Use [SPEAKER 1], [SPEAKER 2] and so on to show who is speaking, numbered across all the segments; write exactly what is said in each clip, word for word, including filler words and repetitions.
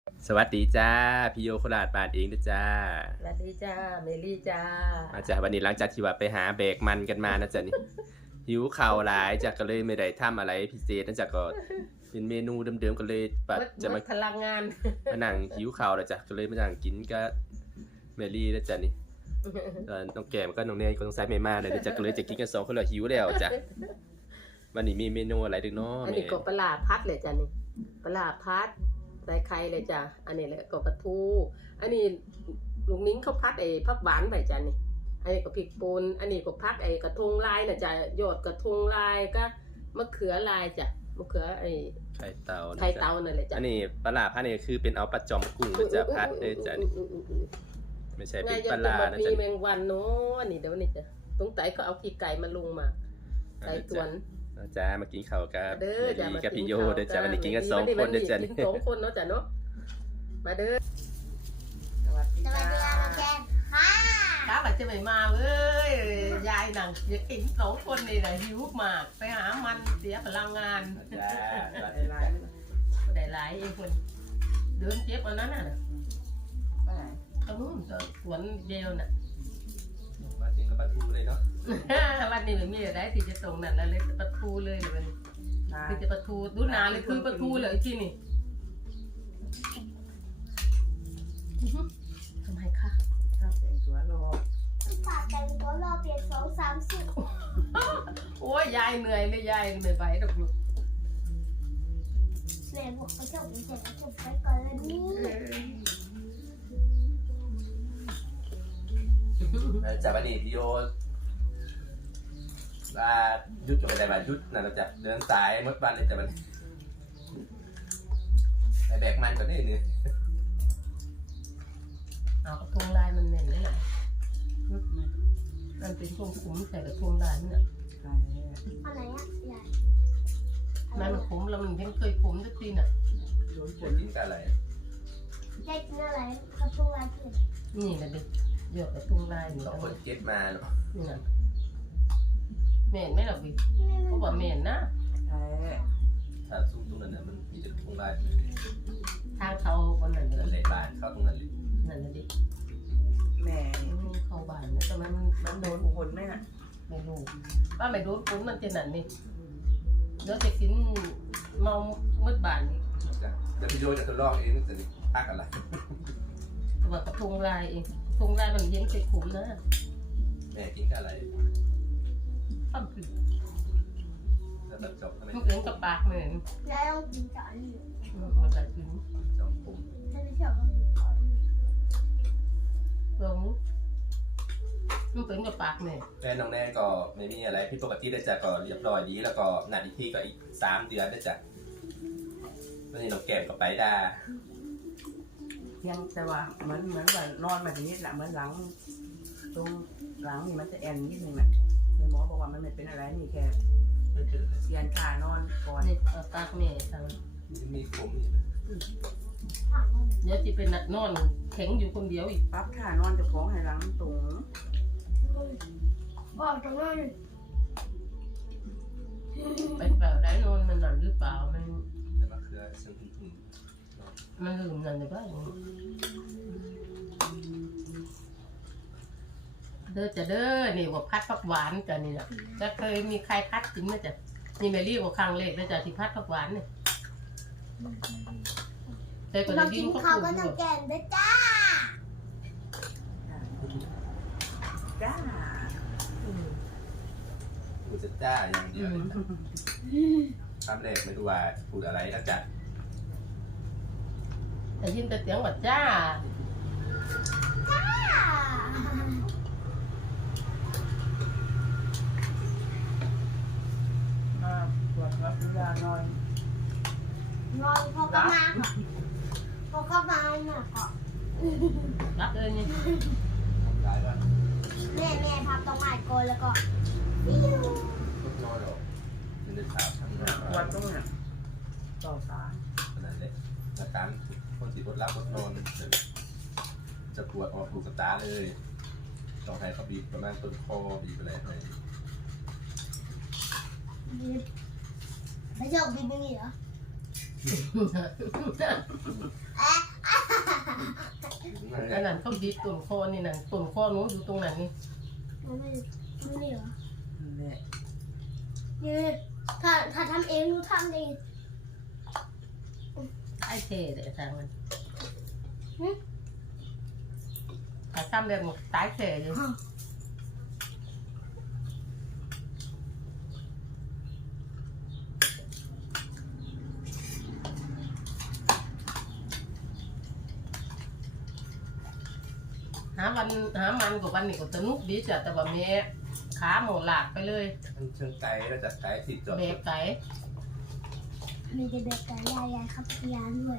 [SPEAKER 1] สวัสดีจ้าพี่โยโคราชบานเองนะจ้า
[SPEAKER 2] สวัสดีจ้าเมลี่จ้า
[SPEAKER 1] มาจ้าวันนี้หลังจากที่ว่าไปหาเบรกมันกันมานะจ๊ะนี่ หิวข่าวหลายจ้ะก็เลยไม่ได้ทำอะไรพิเศษนะจ๊ะก็เป็นเมนูเดิมๆก็เลยปัดจะมา
[SPEAKER 2] พลังงาน
[SPEAKER 1] มานั่งหิวข่าวแล้วจ้ะก็เลยมานั่งกินก็เมลี่นะจ๊ะนี่น้องแก้มก็น้องเนยก็ต้องใส่ไม่มากเลยนะจ๊ะก็เลยจะกินกันสองคนแล้วหิวแล้วจ้ะวันนี้มีเมนูอะไรดึกเนาะ
[SPEAKER 2] อันนี้กบปลาพัดเลยจ้ะนี่ปลาพัดใส่ไข่เลยจ้ะอันนี้แหละกบปลาทูอันนี้ลุงนิ้งเขาพัดไอ้ผักหวานไปจ้ะนี่อันนี้ก็พริกป่นอันนี้ก็พัดไอ้กระทงลายน่ะจ้ะยอดกระทงลายก็มะเขือลายจ้ะมะเขือไอ้
[SPEAKER 1] ไข่เตา
[SPEAKER 2] ไข่เตานั่นแหละจ้ะ
[SPEAKER 1] อันนี้ปลาพัดนี่คือเป็นเอาปลาจอมกุ้งนะจ๊ะพัดเลยจ้ะนี่ไม่ใช่เป็นปลานะจ๊ะ
[SPEAKER 2] มีแมงวันเนาะนี่เดี๋ยวนี่จ้ะตรงไตเขาเอาขี้ไก่มาลงมาไก่สวน
[SPEAKER 1] จ้ามากินข้าวกับ
[SPEAKER 2] เด้อจ้ามา
[SPEAKER 1] กับพี่โยเด้อจ้าวันนี้กินกันสองคนเด้อจ้านี่
[SPEAKER 2] สองคนเนาะจ้ะเนาะมาเด้อสวัสดี
[SPEAKER 3] สวัสดีค่ะแกนค่ะ
[SPEAKER 2] ครับอาจจะไม่มาเว้ยยายหนังอยากกินสองคนนี่แหละหิวมากไปหามันเสียพลังงาน
[SPEAKER 1] จ้า
[SPEAKER 2] ได้หลายได้หลายเองคนเดินเจ็บอันนั้นน่ะไปตรงนู้นสวนเดียวน่ะ
[SPEAKER 1] มากินกับปลาทูเลยเนาะ
[SPEAKER 2] วันนี้ไม่มีอะไรที่จะตรงนั้นแล้วเลยปลาทูเลยเลยวันนี้คือจะปลาทูดูนาเลยคือปลาทูเลยที่นี่ทำไมคะ
[SPEAKER 4] ชอบแต่งตัวรอ
[SPEAKER 3] ฝากแต่งตัวรอเปลี่ยนสองสามสิบ
[SPEAKER 2] โอ้ยยายเหนื่อยเลยยายไม่ไหวหรอกลูก
[SPEAKER 3] แม่บอกเขาจะอุ่นเสร็จแล้วจบไปก่อนแล้วนี่
[SPEAKER 1] จ้าวันนี้พี่โยว่ายุดอยู่ในบ้านยุดนั่นเราจะเดินสายมดบ้านเลยจ้าวันนี้ไปแบกมันก่อนได้เนี่ย
[SPEAKER 2] เอากระทงลายมันเหม็นเลยแหละ
[SPEAKER 4] ชุดมัน
[SPEAKER 2] มันเป็นพวงขุมใส่กระทงลายนี่แหละ
[SPEAKER 4] ใคร
[SPEAKER 3] อันไหนอ่ะใหญ่
[SPEAKER 2] มันขุมแล้วมันยังเคยขุมสักทีน่ะ
[SPEAKER 4] โดนฝ
[SPEAKER 1] จะ
[SPEAKER 4] น
[SPEAKER 1] กินกับอะไร
[SPEAKER 3] ใหญ่กินอะไรกระทงลายกิน
[SPEAKER 2] นี่แหละดิเยอะกระทงลายนี่
[SPEAKER 1] สองคนเก็บมาเนาะ
[SPEAKER 2] นี่น่ะเหม็นไหมหรอกบิเขาบอกเหม็นนะ
[SPEAKER 4] ใคร
[SPEAKER 1] ถ้าซุ้มตรงนั้นน่ะมันมีแต่ตรงลาย
[SPEAKER 2] ทางเขาคนนั้น
[SPEAKER 1] นั่น
[SPEAKER 2] เล
[SPEAKER 1] เลย ยบ้านเข้าตรงนั้นเลย
[SPEAKER 2] นั่นน่ะดิ
[SPEAKER 4] แม่
[SPEAKER 2] เข้าบ้านนะแต่มันมันโด
[SPEAKER 4] โด
[SPEAKER 2] น
[SPEAKER 4] นฝนไหมน่ะ
[SPEAKER 2] ไม่รู้ป้าไม่โดนขุมมันจะนั่นนี่เดี๋ยวจะกินเมามืดบานนี่
[SPEAKER 1] จ้ะแต่พี่โยจะทดลองเองนั่นจะพักอะไร
[SPEAKER 2] ตัวกระทงลายเองกระทงลายมันยังเคยขุมนะ
[SPEAKER 1] แม่กินกับอะไร
[SPEAKER 2] ปั้มขึ้น
[SPEAKER 1] แล้วแบบจบทำไม
[SPEAKER 2] มันเกินกับปากเหมือน
[SPEAKER 3] ยายต้องกินก่อนนี่
[SPEAKER 2] มันแบบขึ้น
[SPEAKER 1] จอมผม
[SPEAKER 3] ฉันไม่ชอบกินก่อน
[SPEAKER 2] ลงมันเป็นกับปากเนี่ย
[SPEAKER 1] แม่น้องแน่ก็ไม่มีอะไรผิดปกติได้จ้ะก็เรียบร้อยดีแล้วก็นัดอีกทีก็อีกสามเดือนได้จ้ะวันนี้น้องแก้มก็ไปได้
[SPEAKER 4] ยังแต่ว่าเหมือนเหมือนว่านอนแบบนี้แหละเหมือนหลังตรงหลังนี่มันจะแอนนิดนึงน่ะหมอบอกว่ามันไม่เป็นอะไรนี่แค่เปลี่ยนขานอนก่อน
[SPEAKER 2] นี่เอาปากแม่ทาง
[SPEAKER 1] มีขมอยู่นะ
[SPEAKER 3] ถามว่า
[SPEAKER 2] เดี๋ยวจะเป็นนัดนอนแข็งอยู่คนเดียวอีก
[SPEAKER 4] ปั๊บขานอนจะคล้องให้หลังตรง
[SPEAKER 3] บอกตรงนั้น
[SPEAKER 2] ไปเปล่าได้นอนมันหนันหรือเปล่ามัน
[SPEAKER 1] แต่มะเขือซึ่งถึง
[SPEAKER 2] มันลืมนั่นเลยบ้างเด้อจะเด้อนี่ว่าพัดผักหวานจ้ะนี่แหละจะเคยมีใครพัดกินไหมจ้ะนี่แมรี่ว่าครั้งแรกเลยจ้ะที่พัดผักหวานเนี่ยแต่ก็
[SPEAKER 3] เรา
[SPEAKER 2] ได้
[SPEAKER 3] กิ
[SPEAKER 2] ยิ
[SPEAKER 3] น
[SPEAKER 2] นเขา
[SPEAKER 3] ข้าว
[SPEAKER 2] พู
[SPEAKER 3] ก็
[SPEAKER 2] ด
[SPEAKER 3] ต้องแกนด้วยจ้า
[SPEAKER 4] จ้า
[SPEAKER 1] กูจะจ้าอย่างเดียวเลยจ้ะคำแรกไม่รู้ว่าพูดอะไรนะจ๊ะ
[SPEAKER 2] แต่ยินแต่เสียงว่าจ้า
[SPEAKER 3] จ้า
[SPEAKER 4] มาตรวจรับยาหน่อย
[SPEAKER 3] นอนพอก็มาค่ะพอก็มาหน่อยค่ะ
[SPEAKER 2] รับเลยนี่
[SPEAKER 1] ทำร้ายว่า
[SPEAKER 3] แม่แม่พับตรงไหนโกนแล้วก็ปิ้ว
[SPEAKER 1] ลูกน้อยหรอกเป็นเด็กสาวทำงาน
[SPEAKER 4] ตรวจตรงเนี่ยต่อสาย
[SPEAKER 1] ขนาดเล็กอาการคนติดรถรับรถนอนจะปวดออกถูกกระตาเลยต้องให้เขาบีบประมาณต้นคอบีบอะไรให้
[SPEAKER 3] บีบไม่ชอบบีบไม่มีเหรอเอ๊ะ
[SPEAKER 2] อันนั้นเขาบีบต้นคอนี่นั่นต้นคอหนูอยู่ตรงไหนนี่
[SPEAKER 3] มันไม่ไม่เหลือ
[SPEAKER 4] นี่
[SPEAKER 3] นี่ถ้าถ้าทำเองหนูทำเอง
[SPEAKER 2] ไอ้เท่เลยทางมันถ้าทำแบบหมดตายเท่เลยหาวันหามันกับวันนี้ก็สนุกดีจ้ะแต่ว่าแม่ขาหมดหลากไปเลย
[SPEAKER 1] มันเชิงไก่แล้วจะไก่ติดจอด
[SPEAKER 2] แบกไก่
[SPEAKER 3] มีแต่แบบแต่ยายยายครับยานด้วย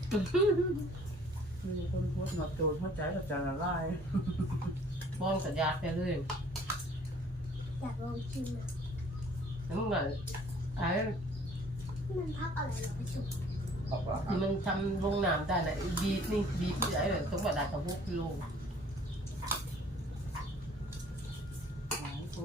[SPEAKER 4] มีคนพูดหนอดโจรหัวใจกับจะละลาย
[SPEAKER 2] บ้องสัญญาไปเลย
[SPEAKER 3] อยากลองชิมอ่ะ
[SPEAKER 2] แล้วมันแบบไอ้
[SPEAKER 3] มันพักอะไรเหรอพี่สุ
[SPEAKER 1] เพราะว่า
[SPEAKER 2] ที่มันทำโรงน้ำได้น่ะบีบนี่บีบที่ไหนแบบต้องกระดาษตะวุกโล
[SPEAKER 4] หลายคน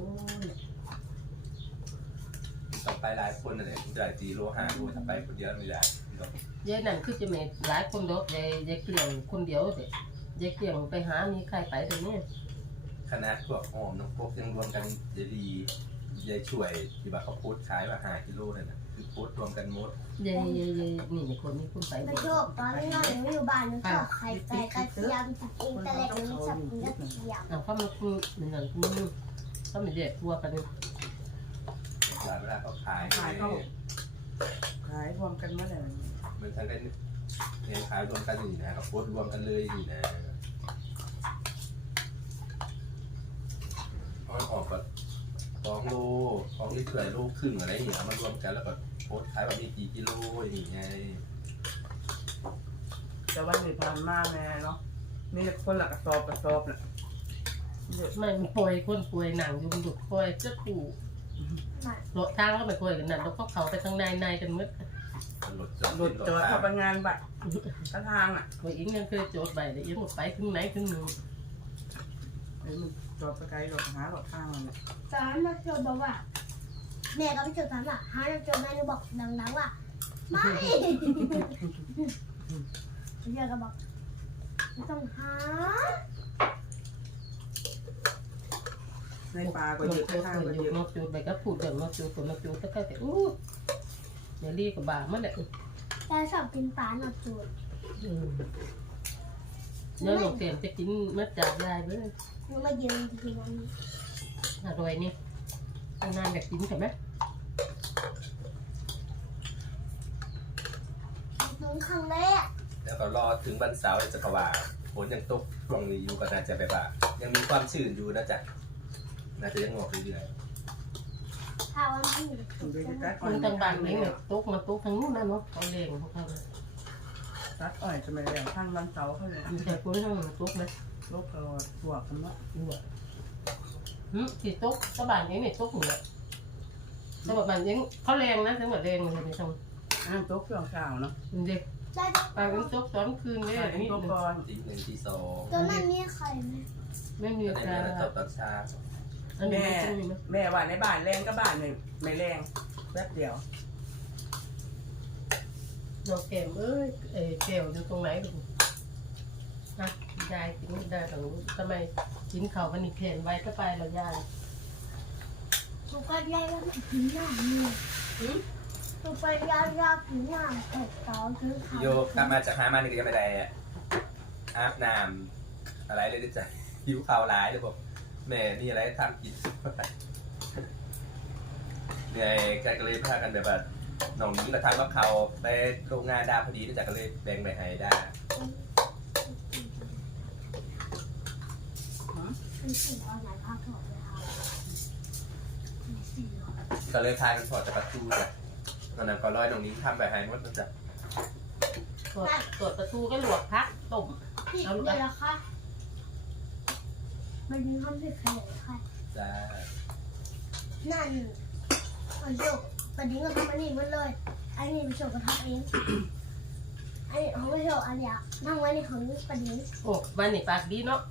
[SPEAKER 1] ต่อไปหลายคนน่ะเนี่ยจะได้ตีโลห้าโลถ้าไปคนเดียวไม่ได้
[SPEAKER 2] ยายนั่นคือจะมีหลายคนดอกยายยายเกลี่ยงคนเดียวเด็กยายเกลี่ยงไปหามีใครไปแต่เนี่ย
[SPEAKER 1] คณะพวกหอมน้องพวกยังรวมกันจะดียายช่วยที่ว่าเขาโพสต์ขายว่าห้ากิโลนั่นน่ะคือโพสต์รวมกันหมด
[SPEAKER 2] ยายยายยายนี่ในคนนี้คุณไป
[SPEAKER 3] ไปชอบตอนนี้หนูอยู่บ้านหนูชอบไข่ไก่กระเทียมตักเองแต่เล็กหนูชอบกินกระเทียม
[SPEAKER 2] อ่ะเขามาคุณเหมือนกันคุณเขาไม่แยกตัวกัน
[SPEAKER 1] หลายเวลาเขาขาย
[SPEAKER 4] ขายเขาขายพร้อมกันเมื่อไหร่
[SPEAKER 1] เหมือนกันเนี่ยขายรวมกันอยู่นะเขาโพสต์รวมกันเลยอยู่นะอ้อยออกก็สองโลของที่เขื่อนโลครึ่งอะไรอย่างเงี้ยมารวมกันแล้วก็โพสต์ขายแบบมีกี่กิโลอย่างเงี้ย
[SPEAKER 4] แต่วันนี้ผ่านมาแม่เนาะมีแต่คนละกระสอบกระสอบน่ะ
[SPEAKER 2] ไม่ป่วยคนป่วยหนังอยู่ดุป่วยจะถูกรถทางก็ไม่ป่วยกันนั่นแล้วก็เขาไปทางในในกันมืด
[SPEAKER 1] หลุดจอด
[SPEAKER 4] หลุดจอดเข้าไปงานบัตรกระทางอ่ะ
[SPEAKER 2] ป่วยอิงยังเคยโจทย์ใบเลยยังหมดไปถึงไหนถึงหนึ่ง
[SPEAKER 4] ไอ้มันจอดไปไกลหลบหาหลบทางมันเนี่ย
[SPEAKER 3] ตอนนั้นมาโจบอกว่าแม่ก็ไปโจถามว่าหาเราโจแม่หนูบอกดังๆว่าไม่เรียกก็บอกไม่ต้องหา
[SPEAKER 4] ในป่าก็
[SPEAKER 2] น
[SPEAKER 4] เย
[SPEAKER 2] ก
[SPEAKER 4] อะ
[SPEAKER 2] โจ
[SPEAKER 4] ข้า
[SPEAKER 2] ท
[SPEAKER 4] ง
[SPEAKER 2] ย์
[SPEAKER 4] ก็
[SPEAKER 2] อ
[SPEAKER 4] เย
[SPEAKER 2] ยู่
[SPEAKER 4] อะ
[SPEAKER 2] นกโจทย์ใบก็พูดแบบนกโจทย์คนนกโจทย์ก็แต่อู้เดี๋ยวรีกับบามันแหละ
[SPEAKER 3] ยายชอบกินปลาหนอดจูด
[SPEAKER 2] เนื้อหลงเต็มจะกินมัดจากยายเลย
[SPEAKER 3] หนูมายืนกินวันนี้
[SPEAKER 2] อร่อยนี่นานแบบกินกันไหม
[SPEAKER 3] ถึงครั้งแรก
[SPEAKER 1] แล้วก็รอถึงวันเสาร์จะกว่าฝนยังตกช่วงนี้อยู่ก็น่าจะแบบว่ายังมีความชื้นอยู่นะจ๊ะน่าจะยังงอกเรื่อย
[SPEAKER 3] ถ้าวันที่
[SPEAKER 4] มันไปตัดอ้อ
[SPEAKER 2] มั
[SPEAKER 4] ย
[SPEAKER 2] นต่างบ้านนี่เนี่ยตกมันตกทางนู้นนะเนาะเขาเลี้ยงพวกเขา
[SPEAKER 4] ตัดอ้อยจะไม่แล้วท่านวันเสาร์เขาเลย
[SPEAKER 2] มีแต่คนทางตกเลย
[SPEAKER 4] ลบตลอดตัวกันเนาะ
[SPEAKER 2] ด้วยหืมที่ตกตะบ้านนี้เนี่ยตกหมดเลยตะบ้านยังเขาแรงนะถึงแบบแรงเลยไม่ต้อง
[SPEAKER 4] อ่าโต๊ะเครื่องเช้าเนาะ
[SPEAKER 2] เด็ก
[SPEAKER 3] ได้
[SPEAKER 2] ไปเป็นตกตอนคืนเลย
[SPEAKER 4] ใช่
[SPEAKER 2] นี่
[SPEAKER 4] โต๊ะก่อน
[SPEAKER 1] ๆทีหนึ่งทีสอง
[SPEAKER 3] ตัวนั้นมีไข่ไหม
[SPEAKER 2] ไม่มี
[SPEAKER 1] ก็ได้
[SPEAKER 2] ตา
[SPEAKER 1] เวลาจบตอนเช้า
[SPEAKER 2] อันนี้
[SPEAKER 4] แม่
[SPEAKER 2] ไม่ต้องมีนะ
[SPEAKER 4] แม่ว่าในบ้านแรงก็บ้านไม่ไม่แรงแป๊บเดียว
[SPEAKER 2] ดอกแก้มเอ้ยเออแก้วอยู่ตรงไหนดูนะยายกินไม่ได้หรอกทำไมกินข้าวมันนี่เข็นไว้ก็ไปแล้วยาย
[SPEAKER 3] หนูก็ยายว่าไม่กินหน้ามือหนูไปยายยากินหน้าเผ็ดต่อคือเขา
[SPEAKER 1] โยกลับมาจากหามานี่ก็ยังไม่ได้อาบน้ำอะไรเลยนะจ๊ะหิวข้าวร้ายเลยบอกแม่นี่อะไรทำกินเหนื่อยแกก็เลยพากันแบบว่าหน่องนี้กระทั่งว่าเขาไปโรงงานดาพอดีนะจ๊ะก็เลยแบ่งไปให้ได้
[SPEAKER 3] เป็นสิ่งเอาไหนพาถอดไปเอาสิ่งเอา
[SPEAKER 1] ก็เลยพากันถอดจากประตูจ้ะตอนนั้นก็ร้อยหน่องนี้ทำไปให้หมดนะจ๊ะ
[SPEAKER 2] ตรวจตรวจประตูก็หลวกพักต้ม
[SPEAKER 3] ผิดเลยเหรอคะมันมีความผิดขนาดค่ะ
[SPEAKER 1] จ้า
[SPEAKER 3] นั่นมันโยกปดิ้งก็ทำอันนี้หมดเลย อันนี้มันโยกก็ทำเอง อันนี้ของไม่โยกอันเนี้ยนั่งไว้ในของนี้ปดิ้ง
[SPEAKER 2] โอ้วันนี้ปากดีเนาะ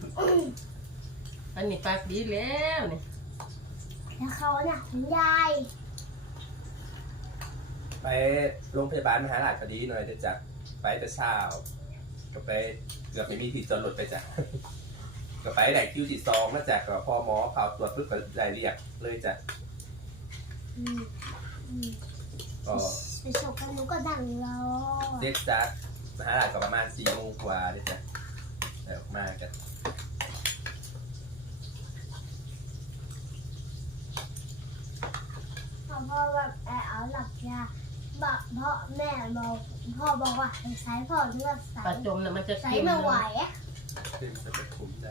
[SPEAKER 2] วันนี้ปากดีแล้วนี่
[SPEAKER 3] แล้วเขาเนี่ยถึงยาย
[SPEAKER 1] ไปโรงพยาบาลมหาราชพอดีหน่อยเดี๋ยวจะไปแต่เช้าก็ไปเกือบไม่มีที่จอดรถไปจ้ะก็ไปได้คิวที่สองมาจากก็พอหมอเขาตรวจปุ๊บก็ได้เรียกเลยจ้ะ
[SPEAKER 3] อืมอืม
[SPEAKER 1] ก็
[SPEAKER 3] ไปโชว์กันหนูก็ดังรอ
[SPEAKER 1] เด็กจากมหาลัยก็ประมาณสี่โมงกว่าเลยจ้ะได้ออกมากัน
[SPEAKER 3] เพราะพ่อแบบแอบเอาหลับยาบอกพ่อแม่บอกพ่อบอกว่าให้ใช้พ่อเลือกใส่
[SPEAKER 2] ปลาจมน่ะมันจะ
[SPEAKER 3] ใช้
[SPEAKER 2] เค็ม
[SPEAKER 3] ไม่ไหว
[SPEAKER 1] ขึ้นจะไปคุ้มได้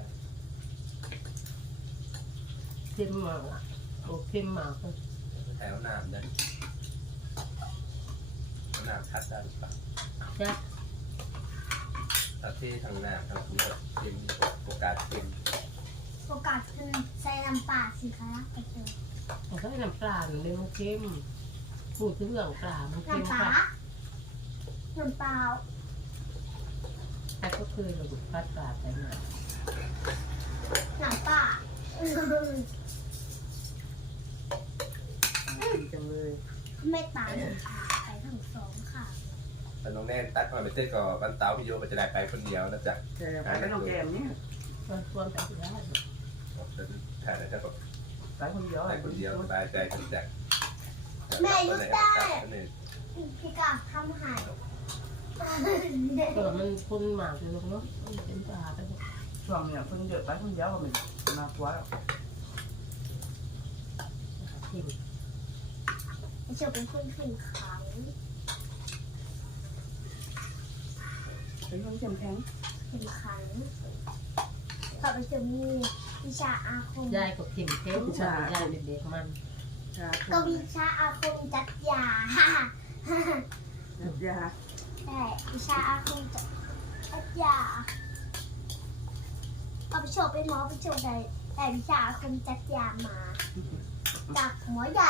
[SPEAKER 2] เค็มมากอ่ะโอ้เค็มมากเลย
[SPEAKER 1] แถวน้ำได้น้ำคัดได้หรือเปล่า
[SPEAKER 2] จ้ะ
[SPEAKER 1] ถ้าเททางน้ำทางคุ้มก็เค็มโอกาสเค็ม
[SPEAKER 3] โอกาสคือใส่น้ำปลาสิคะไปเจอ
[SPEAKER 2] มันก็น้ำปลาหนึ่งเลยมันเค็มพูดถึงเรื่องปลามันเค็ม
[SPEAKER 3] น้ำปลา
[SPEAKER 2] ค่ะ
[SPEAKER 3] น้ำเปล่า
[SPEAKER 2] แต่ก็เคยเราดูพัดปลาไปมา
[SPEAKER 3] น้ำปลา
[SPEAKER 4] ดีจังเลย
[SPEAKER 3] ไม่ตายน้ำปลาไปทั้งสองค่ะ
[SPEAKER 1] แต่น้องแน่นตัดมาเป็นเต้ก็วันเสาร์พี่โยมันจะได้ไปคนเดียวนะจ๊ะ
[SPEAKER 4] แต่ไปก็ต้องแกมเนี่ย
[SPEAKER 2] มันควรแต่ได้
[SPEAKER 1] จะถ่ายได้แต่แบบ
[SPEAKER 4] ไปคนเดียว
[SPEAKER 1] ไปคนเดียวสบายใจคนแจก
[SPEAKER 3] แม่ยุดได้
[SPEAKER 1] นี่
[SPEAKER 3] พี่กาทำหาย
[SPEAKER 2] เออมันคนหมากอยู่เนาะมันเป็นปลาไปหมด
[SPEAKER 4] ช่วงเนี่ยคนเยอะไปคนเดียวก็มันมากกว่า
[SPEAKER 2] เค็ม
[SPEAKER 3] ไอเจ้าเป็นคนแข่งขัน
[SPEAKER 4] เป็นคนเข้มแข็ง
[SPEAKER 3] แข่งขันต่อไปจะมีวิชาอาคม
[SPEAKER 2] ยายก็เค็มเค็มยายเด็กๆมัน
[SPEAKER 4] ชา
[SPEAKER 3] ก็วิชาอาคมจัดยา
[SPEAKER 4] ยา
[SPEAKER 3] ใช่วิชาอาคมจัดจัดยาเอาไปโชว์เป็นหมอไปโชว์ได้ได้วิชาอาคมจัดยามา จากหมอใหญ่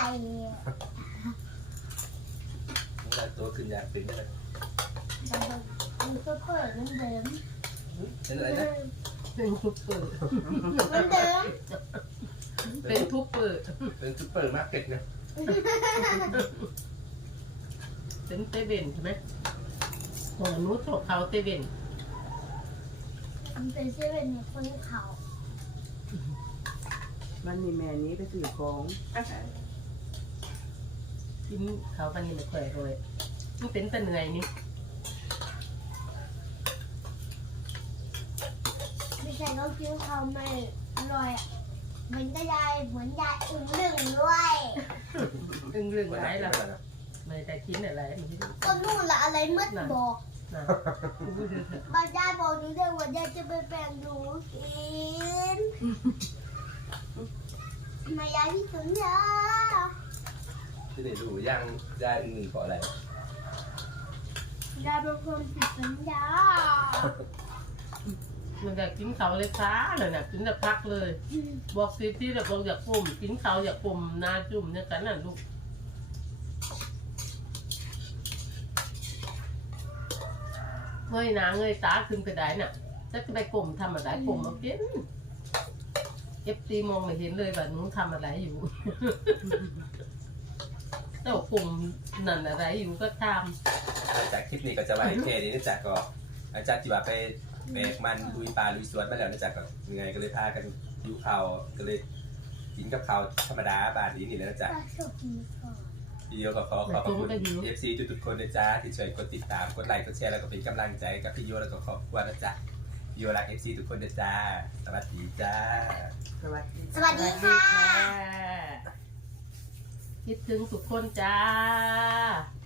[SPEAKER 1] แล้วตัวขึ้นอยากเป็นอะไร
[SPEAKER 3] ดังมันก็เปิดเหมือนเดิม
[SPEAKER 1] เป็นอะไรนะ
[SPEAKER 2] เป็นทุบเปิด
[SPEAKER 3] เหมือนเดิม
[SPEAKER 2] เป็นทุบเปิด
[SPEAKER 1] เป็นซุปเปอร์มาร์เก็ตเนี่ย
[SPEAKER 2] เป็นเตเบนใช่ไหมโอ้นู้ตกเขาเตเบน
[SPEAKER 3] มันเป็นเซเว่นเนี่ยคนเขา
[SPEAKER 4] มันมีแม่นี้ไปซื้อของ
[SPEAKER 2] กินเขากันนี่ไม่ค่อยเลยมันเป็นแต่เหนื่อยนี่
[SPEAKER 3] ไม่ใช่ต้องกินเขาไม่อร่อยอะเหมือนก็ยายเหมือนยายอึ้งลึงด้วย
[SPEAKER 2] อึ้งเรื่อง
[SPEAKER 1] ไม่
[SPEAKER 2] ไร
[SPEAKER 1] ได้
[SPEAKER 2] ล่ะไม่ได้กินอะไรมันที่
[SPEAKER 3] ก็นู่นละอะไรมืดบอก
[SPEAKER 2] นะ
[SPEAKER 3] บางยายบอกหนูด้วยว่ายายจะไปแบ่งหนูกินทำไมยายพี่สัญญา
[SPEAKER 1] ที่ได้ดูย่างย่างอื่นเพราะอะไร
[SPEAKER 3] ยายเป็นคนผิดสัญญา
[SPEAKER 2] มันอยากกินเขาเลยค้าเลยนะกินแต่พักเลย บอกสิที่แบบเราอยากปุ่มกินเขาอยากปุ่มนาจุ่มเนี่ยกันน่ะลูกเงยหนาเงยตาขึ้นไปได้น่ะจะไปกลมทำอะไรกลมเอากินเอฟซีมองไม่เห็นเลยแบบนู้นทำอะไรอยู่ เจ้ากลุ่มนั่นอะไรอยู่ก็ท
[SPEAKER 1] จากคลิปนี้ก็จะไว้แค่นี้นะจ๊ะก็อาจารย์ที่ว่าไปแบกมันลุยป่าลุยสวนมาแล้วนะจ๊ะก็ยังไงก็เลยพากันอยู่เขาก็เลยกินกับข้าวธรรมดาบ้านนี้นี่แหละนะจ๊ะ
[SPEAKER 3] ปลาสุกมีก่อน
[SPEAKER 1] วิดีโอก็ขอขอบพระคุณ เอฟ ซี ทุกๆคนนะจ๊ะที่ช่วยกดติดตามกดไลค์กดแชร์แล้วก็เป็นกำลังใจกับพี่โยแล้วก็ครอบครัวนะจ๊ะพี่โยรัก เอฟ ซี ทุกคนนะจ๊ะสวัสดีจ้า
[SPEAKER 4] สวัสดี
[SPEAKER 3] สวัสดีค่ะ
[SPEAKER 2] ำคิดถึงทุกคนจ้า